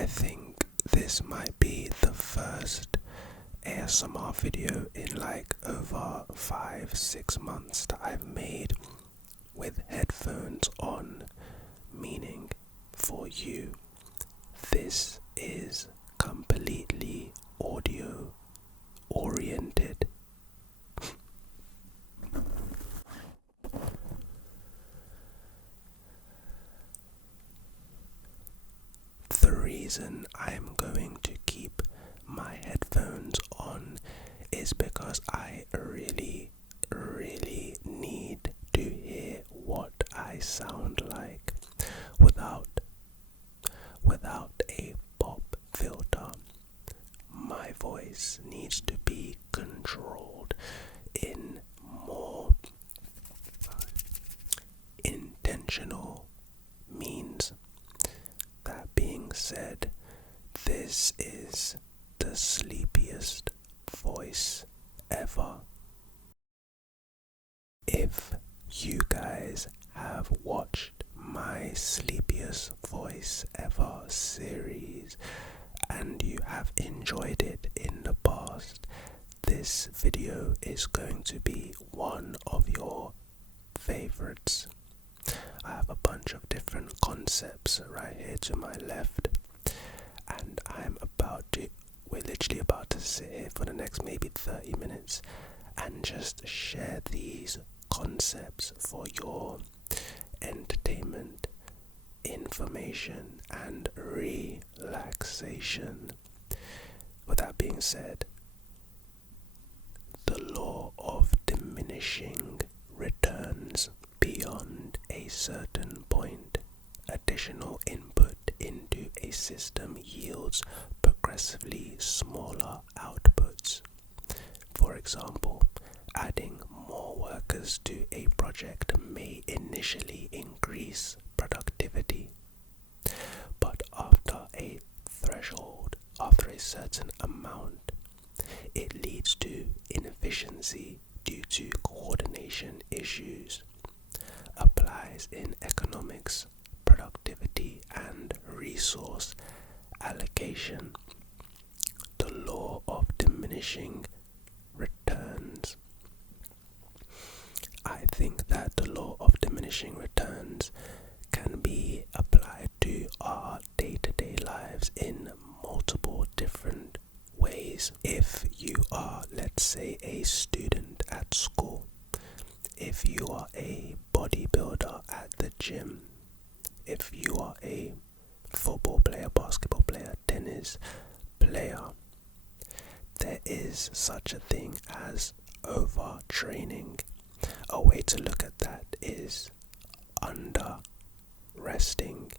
I think this might be the first ASMR video in like over 5-6 months that I've made with headphones on, meaning for you, this is completely audio oriented. The reason I'm going to keep my headphones on is because I really need to hear what I sound like without a pop filter. My voice needs to be controlled in more intentional means. That being said, this is the sleepiest voice ever. If you guys have watched my Sleepiest Voice Ever series and you have enjoyed it in the past, this video is going to be one of your favorites. I have a bunch of different concepts right here to my left, and we're literally about to sit here for the next maybe 30 minutes and just share these concepts for your entertainment, information, and relaxation. With that being said, the law of diminishing returns. Beyond a certain point, additional input into a system yields progressively smaller outputs. For example, adding more workers to a project may initially increase productivity, but after a certain amount, it leads to inefficiency due to coordination issues. Applies in economics, productivity, and resource allocation. The law of diminishing returns. I think that the law of diminishing returns can be applied to our day-to-day lives in multiple different ways. If you are, let's say, a student at school, if you are a bodybuilder at the gym, if you are a football player, basketball player, tennis player, there is such a thing as overtraining. A way to look at that is under resting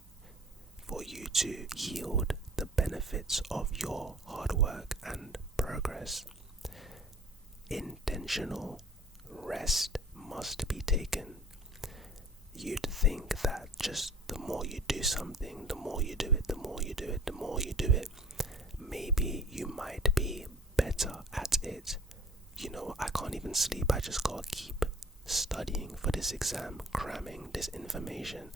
for you to yield the benefits of your hard work and progress. Intentional rest must be taken. You'd think that just the more you do something, the more you do it, the more you do it, the more you do it, maybe you might be better at it. You know, I can't even sleep. I just gotta keep studying for this exam, cramming this information.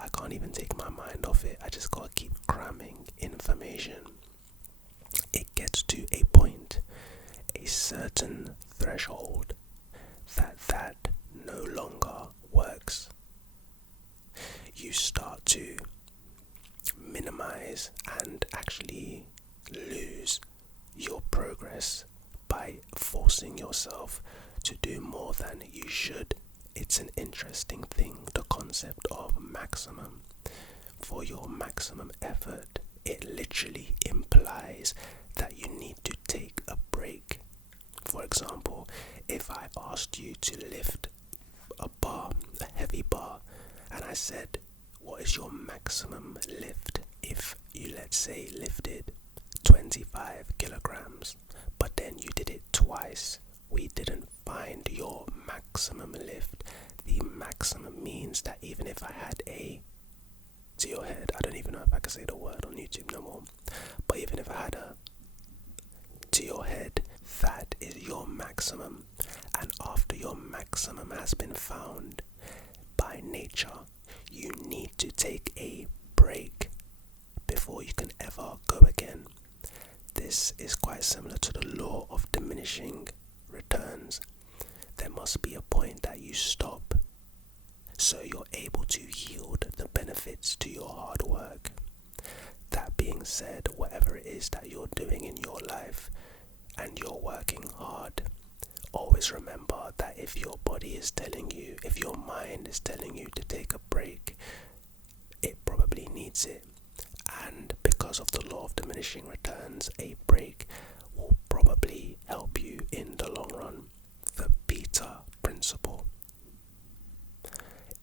I can't even take my mind off it. I just gotta keep cramming information. It gets to a point, a certain threshold, that no longer works. You start to minimize and actually lose your progress by forcing yourself to do more than you should. It's an interesting thing, the concept of maximum. For your maximum effort, it literally implies that you need to take a break. For example, if I asked you to lift a heavy bar, and I said, what is your maximum lift? If you, let's say, lifted 25 kilograms, but then you did it twice, we didn't find your maximum lift. The maximum means that even if I had to your head, I don't even know if I can say the word on YouTube no more, but even if I had to your head, that is your maximum. And after your maximum has been found, by nature, you need to take a break before you can ever go again. This is quite similar to the law of diminishing returns. There must be a point that you stop so you're able to yield the benefits to your hard work. That being said, whatever it is that you're doing in your life and you're working hard, always remember that if your body is telling you, if your mind is telling you to take a break, it probably needs it. And because of the law of diminishing returns, a break will probably help you in the long run. The beta principle.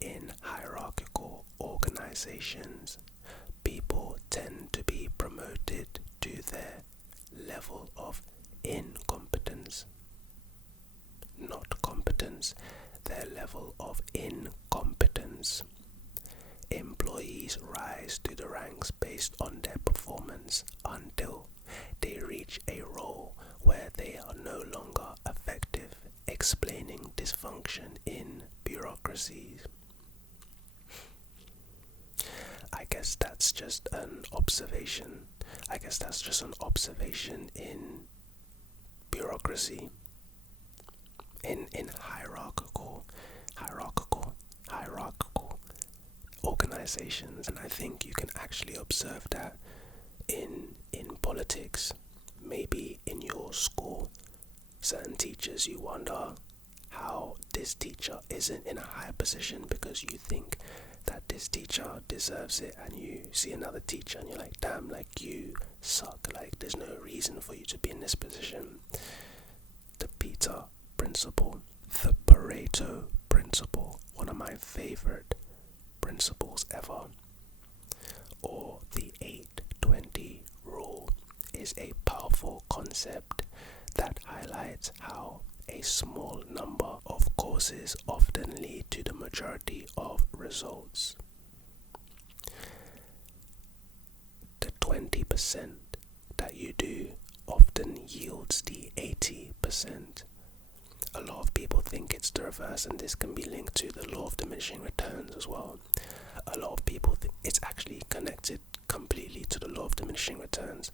In hierarchical organizations, people tend to be promoted to their level of incompetence. Not competence, their level of incompetence. Employees rise to the ranks based on their performance until they reach a role where they are no longer effective, explaining dysfunction in bureaucracies. I guess that's just an observation. In bureaucracy, in hierarchical organizations. And I think you can actually observe that in politics, maybe in your school. Certain teachers, you wonder how this teacher isn't in a higher position because you think that this teacher deserves it, and you see another teacher and you're like, damn, like you suck, like there's no reason for you to be in this position. The Peter principle, the Pareto principle, one of my favorite principles ever, or the 8-20 rule, is a powerful concept that highlights how a small number of causes often lead to the majority of results. The 20% that you do often yields the 80%. A lot of people think it's the reverse, and this can be linked to the law of diminishing returns as well. A lot of people think it's actually connected completely to the law of diminishing returns.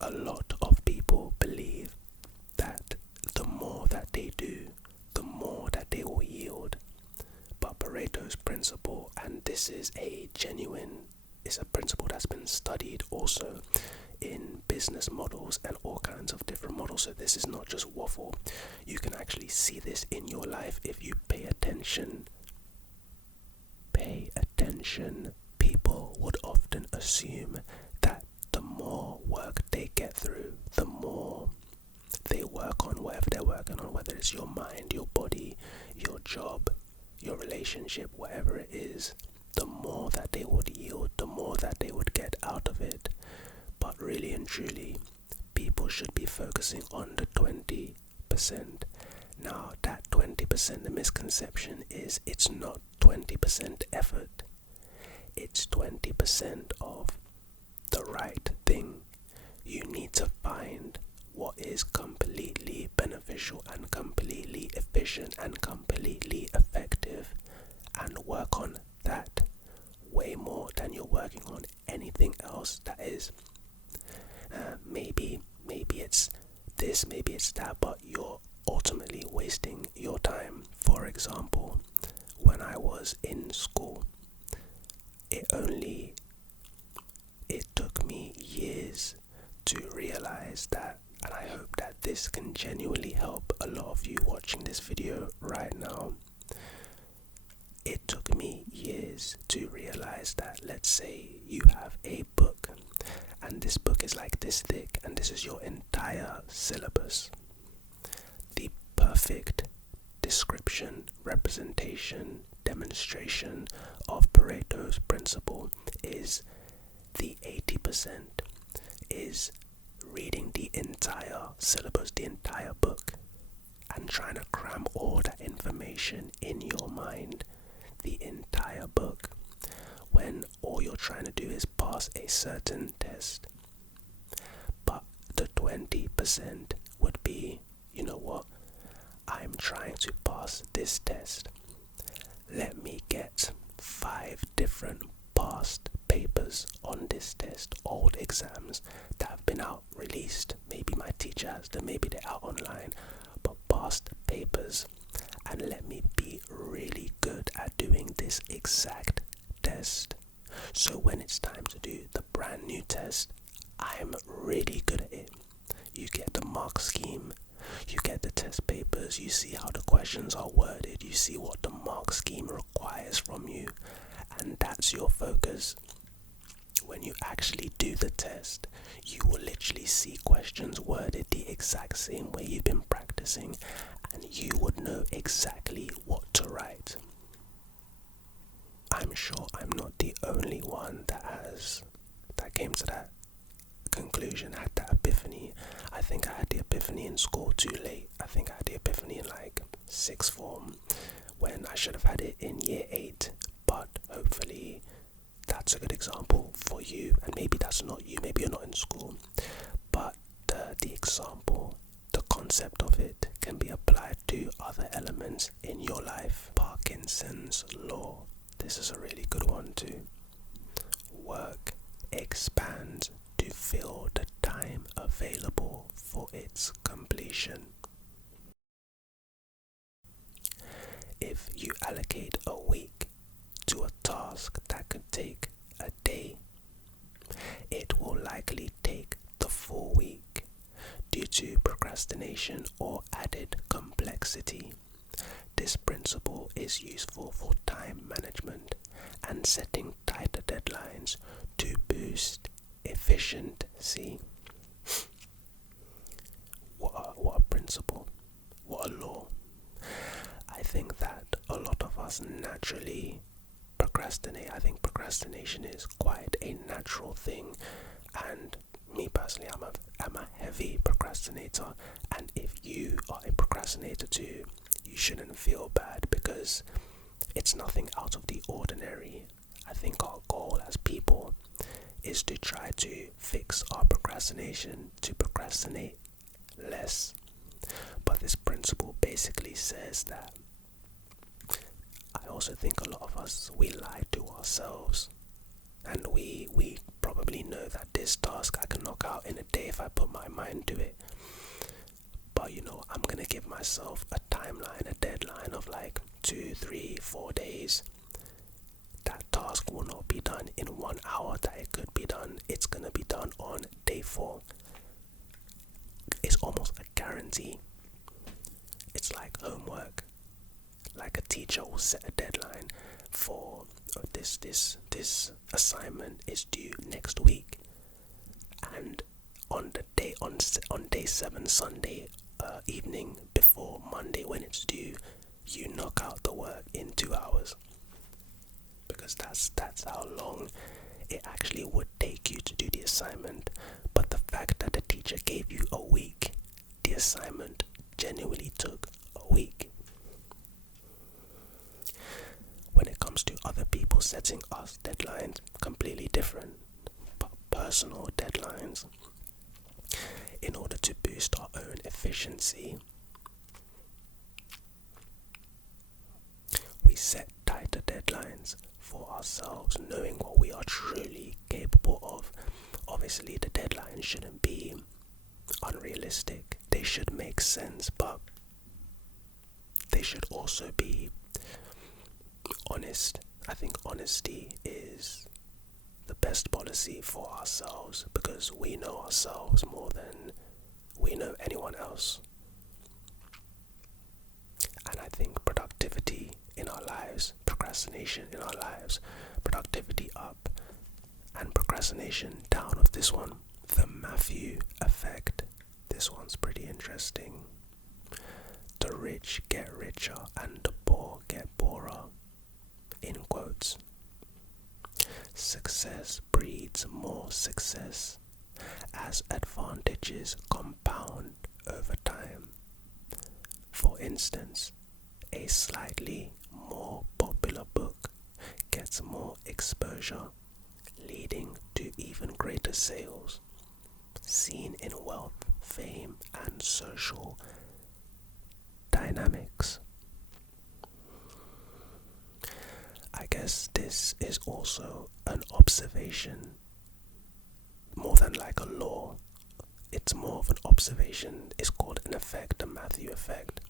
A lot of people believe that the more that they do, the more that they will yield. But Pareto's principle, and this is it's a principle that's been studied also in business models and all kinds of different models, so this is not just waffle. You can actually see this in your life if you pay attention. People would often assume that the more work they get through, the more they work on whatever they're working on, whether it's your mind, your body, your job, your relationship, whatever it is, the more that they would yield, the more that they would get out of it. But really and truly, people should be focusing on the 20%. Now, that 20%, the misconception is it's not 20% effort. It's 20% of the right thing. You need to find what is completely beneficial and completely efficient and completely effective, and work on that way more than you're working on anything else that is maybe it's this, maybe it's that, but you're ultimately wasting your time. For example, when I was in school, it took me years to realize that, and I hope that this can genuinely help a lot of you watching this video right now. It took me years to realize that, let's say you have a book, and this book is like this thick, and this is your entire syllabus. The perfect description, representation, demonstration of Pareto's principle is the 80% is reading the entire syllabus, the entire book, and trying to cram all that information in your mind, the entire book, when all you're trying to do is pass a certain test. But the 20% would be, you know what, I'm trying to pass this test. Let me get 5 different past papers on this test, old exams that have been out, released. Maybe my teacher has them, maybe they're out online, but past papers, and let me be really good at doing this exact test. So when it's time to do the brand new test, I'm really good at it. You get the mark scheme, you get the test papers, you see how the questions are worded, you see what the mark scheme requires from you, and that's your focus. When you actually do the test, you will literally see questions worded the exact same way you've been practicing, and you would know exactly what to write. I'm sure I'm not the only one that came to that conclusion, had that epiphany. I think I had the epiphany in school too late. I think I had the epiphany in like sixth form, when I should have had it in year 8. But hopefully that's a good example for you, and maybe that's not you, maybe you're not in school, but the example, the concept of it can be applied to other elements in your life. Parkinson's law, this is a really good one too. Work expands to fill the time available for its completion. If you allocate a week to a task that could take a day, it will likely take the full week due to procrastination or added complexity. This principle is useful for time management and setting tighter deadlines to boost efficiency. What a principle, what a law. I think that a lot of us naturally procrastinate. I think procrastination is quite a natural thing, and me personally, I'm a heavy procrastinator, and if you are a procrastinator too, you shouldn't feel bad, because it's nothing out of the ordinary. I think our goal as people is to try to fix our procrastination, to procrastinate less. But this principle basically says that I also think a lot of us, we lie to ourselves, and we probably know that this task I can knock out in a day if I put my mind to it. But I'm gonna give myself a timeline, a deadline of like 2, 3, 4 days. That task will not be done in 1 hour that it could be done. It's gonna be done on day 4. It's almost a guarantee. It's like homework. Like a teacher will set a deadline for this assignment is due next week, and on day 7, Sunday evening before Monday when it's due, you knock out the work in 2 hours, because that's how long it actually would take you to do the assignment. But the fact that the teacher gave you a week, the assignment genuinely took a week. When it comes to other people setting us deadlines, completely different, but personal deadlines. In order to boost our own efficiency, we set tighter deadlines for ourselves, knowing what we are truly capable of. Obviously, the deadlines shouldn't be unrealistic. They should make sense, but they should also be honest. I think honesty is the best policy for ourselves, because we know ourselves more than we know anyone else. And I think productivity in our lives, procrastination in our lives, productivity up and procrastination down of this one. The Matthew effect. This one's pretty interesting. The rich get richer and the poor get poorer. In quotes. Success breeds more success as advantages compound over time. For instance, a slightly more popular book gets more exposure, leading to even greater sales, seen in wealth, fame, and social dynamics. I guess this is also an observation more than like a law. It's more of an observation. It's called an effect, the Matthew effect.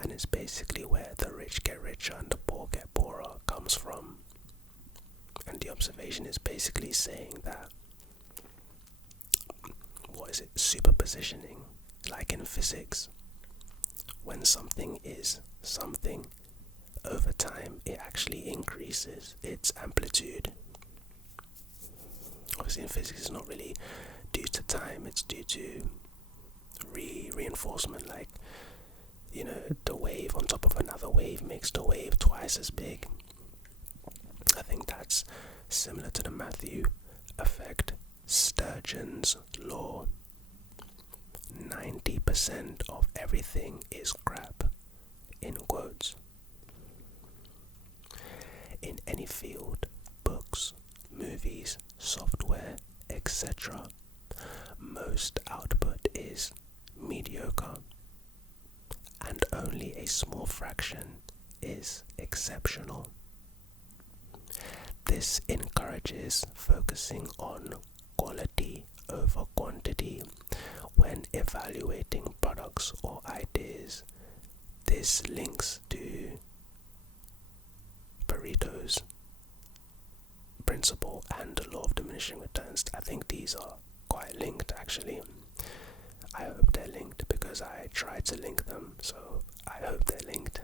And it's basically where the rich get richer and the poor get poorer comes from. And the observation is basically saying that, superpositioning, like in physics. When something is something, over time it actually increases its amplitude. Obviously in physics it's not really due to time, it's due to reinforcement, like, the wave on top of another wave makes the wave twice as big. I think that's similar to the Matthew effect. Sturgeon's law. 90% of everything is crap, in quotes. In any field, books, movies, software, etc., most output is mediocre, and only a small fraction is exceptional. This encourages focusing on quality over quantity when evaluating products or ideas. This links to Pareto's principle and the Law of Diminishing Returns. I think these are quite linked, actually. I hope they're linked because I tried to link them, so I hope they're linked.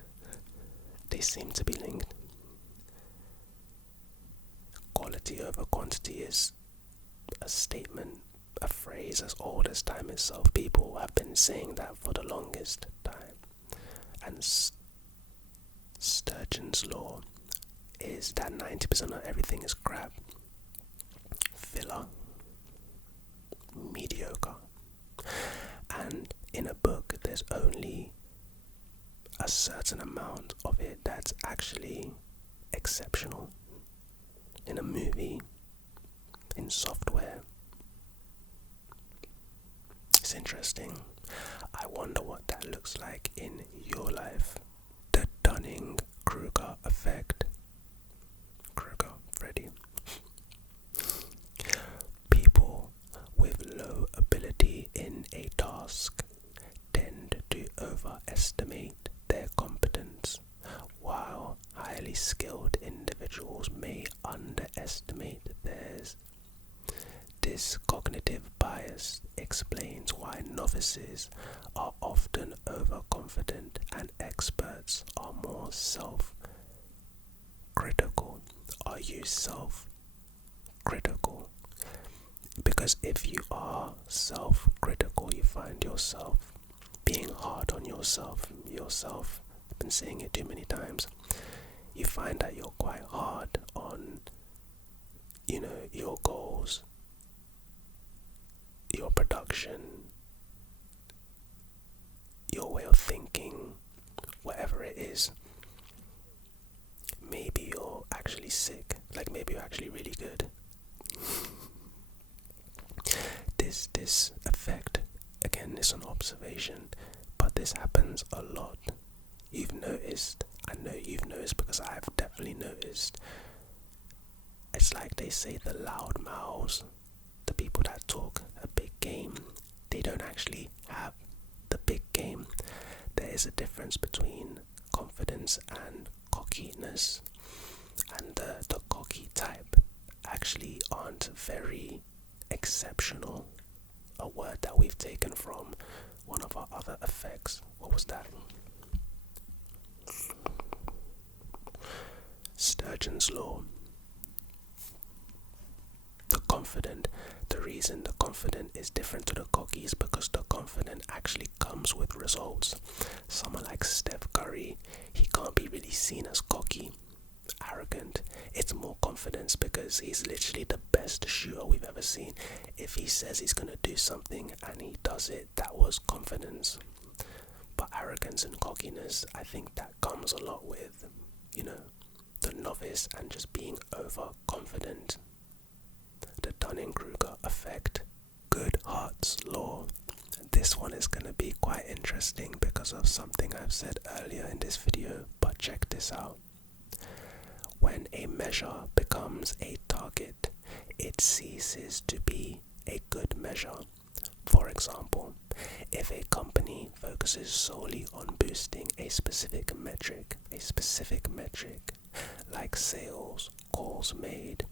They seem to be linked. Quality over quantity is a statement, a phrase as old as time itself. People have been saying that for the longest time. And Sturgeon's law is that 90% of everything is crap, filler, mediocre. And in a book, there's only a certain amount of it that's actually exceptional. In a movie, in software, it's interesting. I wonder what that looks like in your life. The Dunning-Kruger effect. Kruger, Freddy. People with low ability in a task tend to overestimate their competence, while highly skilled individuals may underestimate theirs. This cognitive bias explains why novices are often overconfident and experts are more self-critical. Are you self-critical? Because if you are self-critical, you find yourself being hard on yourself. I've been saying it too many times. You find that you're quite hard on, your goals, your production, your way of thinking, whatever it is. Maybe you're actually sick, like maybe you're actually really good. This effect, again, is an observation, but this happens a lot. You've noticed, I know you've noticed because I've definitely noticed. It's like they say the loud mouths, the people that talk a big game, they don't actually have the big game. There is a difference between confidence and cockiness, and the cocky type actually aren't very exceptional. A word that we've taken from one of our other effects. What was that? Sturgeon's law. The reason the confident is different to the cocky is because the confident actually comes with results. Someone like Steph Curry, he can't be really seen as cocky, arrogant. It's more confidence because he's literally the best shooter we've ever seen. If he says he's gonna do something and he does it, that was confidence. But arrogance and cockiness, I think that comes a lot with, the novice and just being overconfident. The Dunning-Kruger effect. Goodhart's law. This one is going to be quite interesting because of something I've said earlier in this video, but check this out. When a measure becomes a target, it ceases to be a good measure. For example, if a company focuses solely on boosting a specific metric like sales, calls made,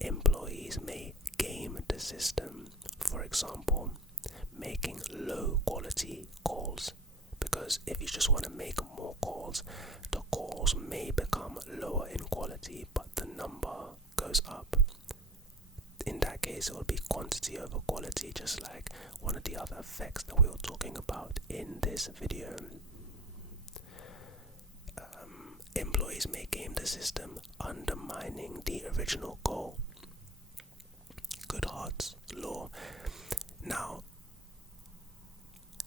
employees may game the system. For example, making low quality calls, because if you just want to make more calls, the calls may become lower in quality, but the number goes up. In that case, it would be quantity over quality, just like one of the other effects that we were talking about in this video. Employees may game the system, undermining the original goal. Goodhart's law. Now,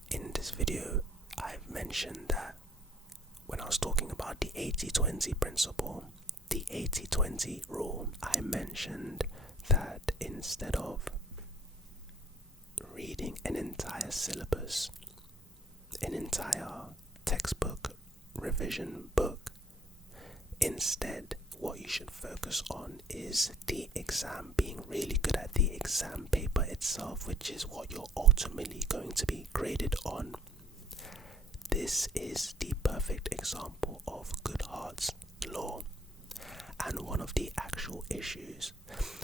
in this video, I've mentioned that when I was talking about the 80-20 principle, the 80-20 rule, I mentioned that instead of reading an entire syllabus, an entire textbook revision book, instead what you should focus on is the exam, being really good at the exam paper itself, which is what you're ultimately going to be graded on. This is the perfect example of Goodhart's law, and one of the actual issues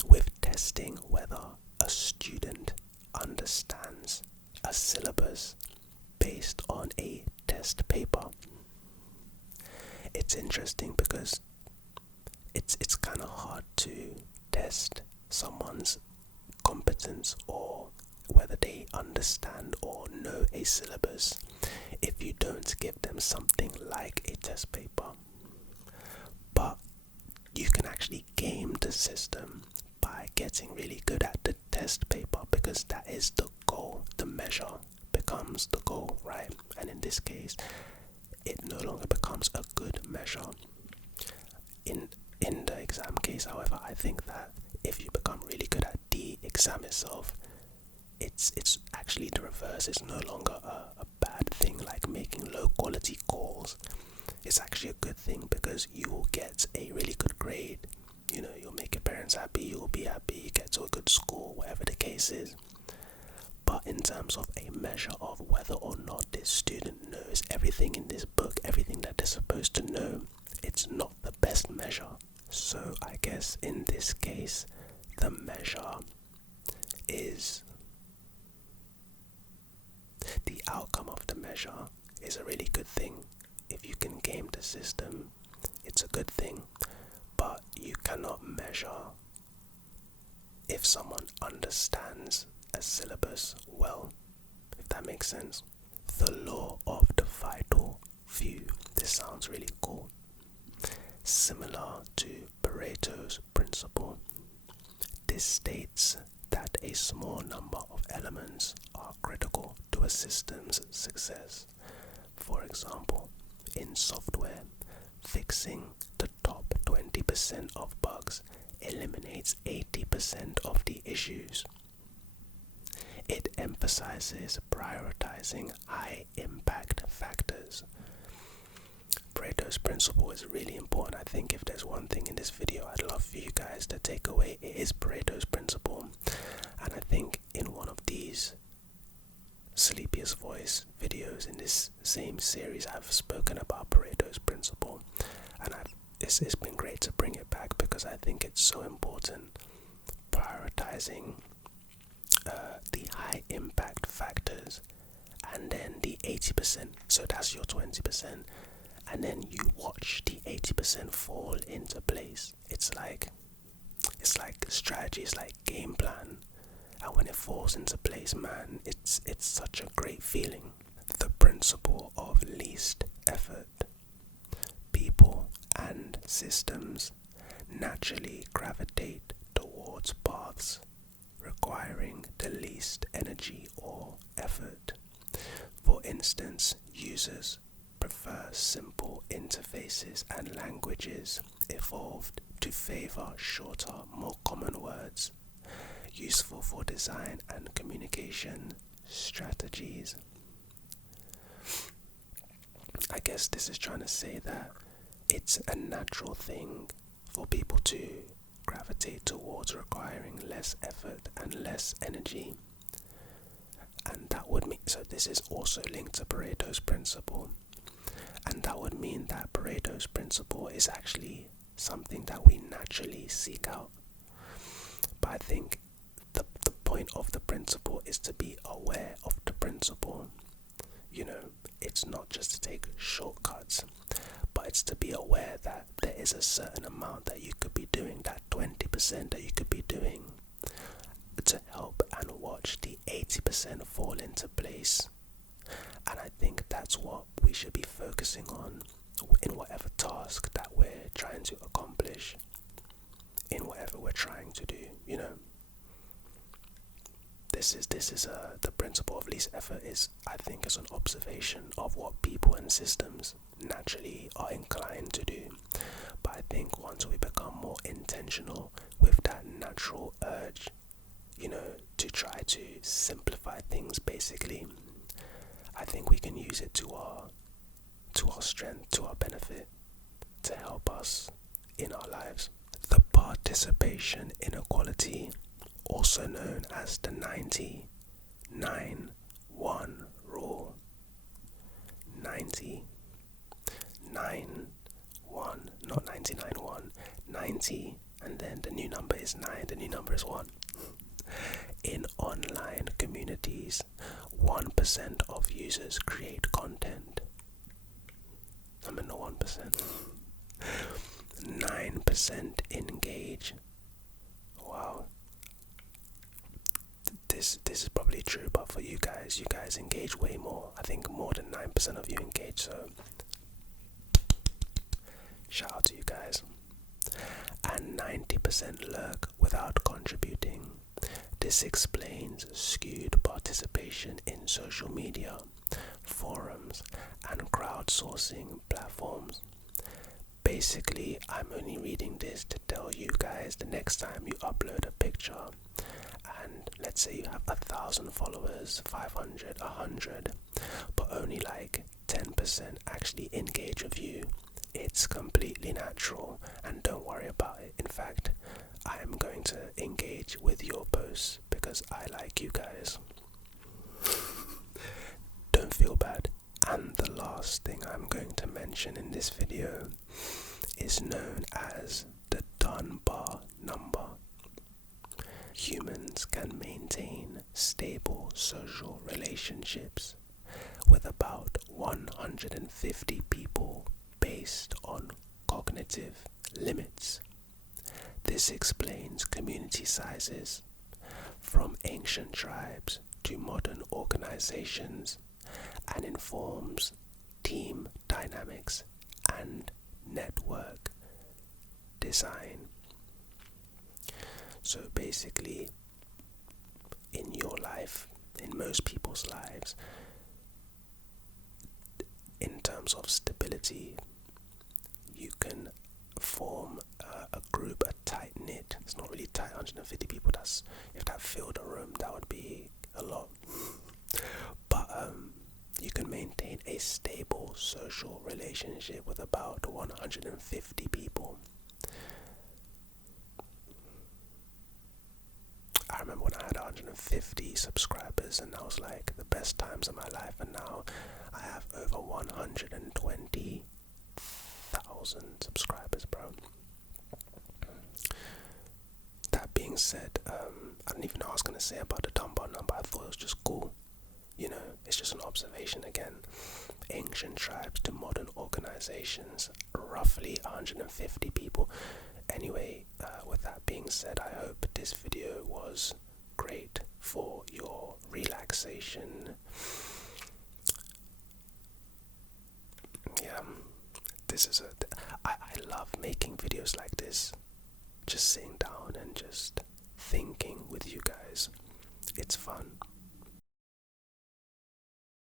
with testing whether a student understands a syllabus based on a test paper. It's interesting because it's kind of hard to test someone's competence or whether they understand or know a syllabus if you don't give them something like a test paper. But you can actually game the system by getting really good at the test paper, because that is the goal. The measure becomes the goal, right? And in this case, it no longer becomes a good measure. In the exam case, however, I think that if you become really good at the exam itself, it's actually the reverse. It's no longer a bad thing like making low quality calls. It's actually a good thing because you will get a really good grade. You know, you'll make your parents happy, you'll be happy, you get to a good school, whatever the case is. But in terms of a measure of whether or not this student knows everything in this book, everything that they're supposed to know, it's not the best measure. So I guess in this case, the measure is, the outcome of the measure is a really good thing. If you can game the system, it's a good thing. But you cannot measure if someone understands a syllabus well, if that makes sense. The law of the vital few. This sounds really cool. Similar to Pareto's principle, this states that a small number of elements are critical to a system's success. For example, in software, fixing the top 20% of bugs eliminates 80% of the issues. It emphasizes prioritizing high impact factors. Pareto's principle is really important. I think if there's one thing in this video I'd love for you guys to take away, it is Pareto's principle. And I think in one of these Sleepiest Voice videos in this same series, I've spoken about Pareto's principle, and it's been great to bring it back because I think it's so important. Prioritizing the high impact factors, and then the 80%, so that's your 20%, and then you watch the 80% fall into place. It's like strategy, it's like game plan, and when it falls into place, man, it's such a great feeling. The principle of least effort. People and systems naturally gravitate towards paths requiring the least energy or effort. For instance, users prefer simple interfaces, and languages evolved to favor shorter, more common words, useful for design and communication strategies. I guess this is trying to say that it's a natural thing for people to gravitate towards requiring less effort and less energy. And that would mean, so this is also linked to Pareto's principle. And that would mean that Pareto's principle is actually something that we naturally seek out. But I think the point of the principle is to be aware of the principle. You know, it's not just to take shortcuts, but it's to be aware that there is a certain amount that you could be doing, that 20% that you could be doing, to help and watch the 80% fall into place. And I think that's what we should be focusing on in whatever task that we're trying to accomplish, in whatever we're trying to do, you know. This is the principle of least effort is, I think, is an observation of what people and systems naturally are inclined to do. But I think once we become more intentional with that natural urge, you know, to try to simplify things basically, I think we can use it to our strength, to our benefit, to help us in our lives. The participation inequality, also known as the 99-1 rule. 99-1, not 99-1, 90, and then the new number is 9, the new number is 1. In online communities, 1% of users create content. I'm in the 1%. 9% engage. Wow. This is probably true, but for you guys engage way more. I think more than 9% of you engage, so shout out to you guys. And 90% lurk without contributing. This explains skewed participation in social media, forums, and crowdsourcing platforms. Basically, I'm only reading this to tell you guys the next time you upload a picture, and let's say you have 1,000 followers, 500, 100, but only like 10% actually engage with you. It's completely natural, and don't worry about it. In fact, I am going to engage with your posts because I like you guys. Don't feel bad. And the last thing I'm going to mention in this video is known as the Dunbar number. Humans can maintain stable social relationships with about 150 people based on cognitive limits. This explains community sizes, from ancient tribes to modern organizations, and informs team dynamics and network design. So basically, in your life, in most people's lives, in terms of stability, you can form a group, a tight-knit, it's not really tight, 150 people, that's, if that filled a room, that would be a lot. But you can maintain a stable social relationship with about 150 people. I remember when I had 150 subscribers, and that was like the best times of my life, and now I have over 120,000 subscribers, bro. That being said, I don't even know what I was going to say about the Dunbar number. I thought it was just cool. You know, it's just an observation again. Ancient tribes to modern organizations, roughly 150 people. Anyway, with that being said, I hope this video was great for your relaxation. Yeah, I love making videos like this. Just sitting down and just thinking with you guys. It's fun.